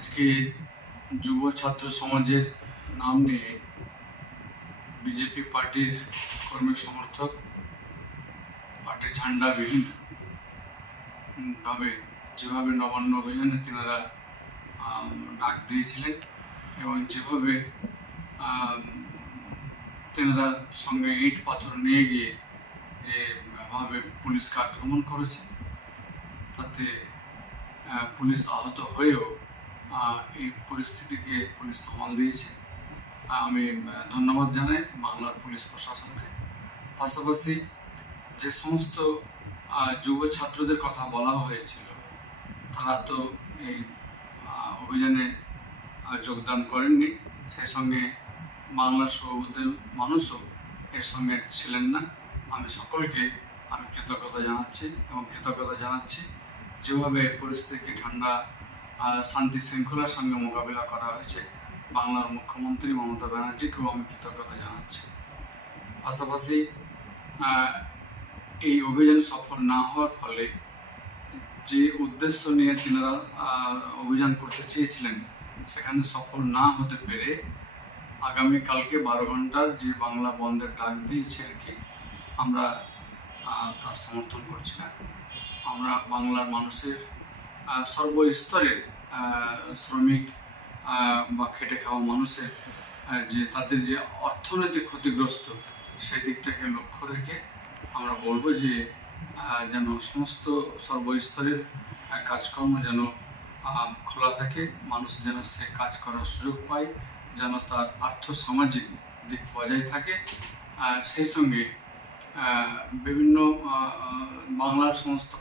আজকে যুব ছাত্র সমাজের নাম নিয়ে বিজেপি পার্টির কর্মী সমর্থক পার্টির ঝান্ডা বিভিন্নভাবে যেভাবে নবান্ন অভিযানে তেনারা ডাক দিয়েছিলেন এবং যেভাবে তেনারা সঙ্গে ইট পাথর নিয়ে গিয়ে যেভাবে পুলিশকে আক্রমণ করেছে তাতে পুলিশ আহত হয়েও এই পরিস্থিতিকে পুলিশ সামাল দিয়েছে। আমি ধন্যবাদ জানাই বাংলার পুলিশ প্রশাসনকে। পাশাপাশি যে সমস্ত যুব ছাত্রদের কথা বলা হয়েছিল তারা তো এই অভিযানে যোগদান করেননি, সেই সঙ্গে বাংলার সর্বদের মানুষও এর সঙ্গে ছিলেন না। আমি সকলকে কৃতজ্ঞতা জানাচ্ছি যেভাবে পরিস্থিতিকে ঠান্ডা শান্তি শৃঙ্খলার সঙ্গে মোকাবিলা করা হয়েছে। বাংলার মুখ্যমন্ত্রী মমতা ব্যানার্জিকেও আমি কৃতজ্ঞতা জানাচ্ছি। পাশাপাশি এই অভিযান সফল না হওয়ার ফলে যে উদ্দেশ্য নিয়ে তিনারা অভিযান করতে চেয়েছিলেন সেখানে সফল না হতে পেরে আগামীকালকে 12 ঘন্টার যে বাংলা বন্ধের ডাক দিয়েছে আমরা তার সমর্থন করছি না। আমরা বাংলার মানুষের সর্বস্তরের শ্রমিক বা খেটে খাওয়া মানুষের যে তাদের যে অর্থনৈতিক ক্ষতিগ্রস্ত সেই দিকটাকে লক্ষ্য রেখে আমরা বলবো যে যেন সমস্ত সর্বস্তরের কাজকর্ম যেন খোলা থাকে, মানুষ যেন সে কাজ করার সুযোগ পায়, যেন তার আর্থসামাজিক দিক বজায় থাকে। সেই সঙ্গে বিভিন্ন বাংলার সমস্ত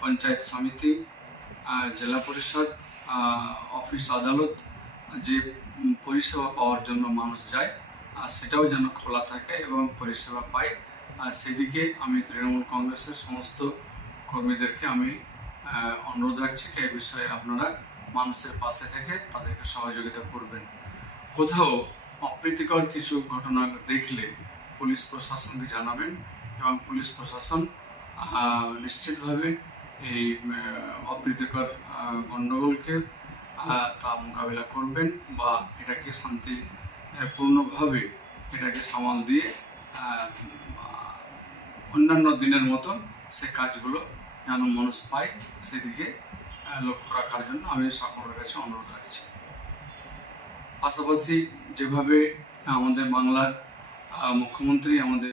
পঞ্চায়েত সমিতি, জেলা পরিষদ, অফিস আদালত যে পরিষেবা পাওয়ার জন্য মানুষ যায় সেটাও যেন খোলা থাকে এবং পরিষেবা পায়। সেদিকে আমি তৃণমূল কংগ্রেসের সমস্ত কর্মীদেরকে আমি অনুরোধ রাখছি এই বিষয়ে আপনারা মানুষের পাশে থেকে তাদেরকে সহযোগিতা করবেন। কোথাও অপ্রীতিকর কিছু ঘটনা দেখলে পুলিশ প্রশাসনকে জানাবেন এবং পুলিশ প্রশাসন নিশ্চিতভাবে এই অপ্রীতিকর গণ্ডগোলকে তা মোকাবিলা করবেন বা এটাকে শান্তিপূর্ণভাবে এটাকে সামাল দিয়ে অন্যান্য দিনের মতন সে কাজগুলো যেন মানুষ পায় সেদিকে লক্ষ্য রাখার জন্য আমি সকলের কাছে অনুরোধ রাখছি। পাশাপাশি যেভাবে আমাদের বাংলার মুখ্যমন্ত্রী আমাদের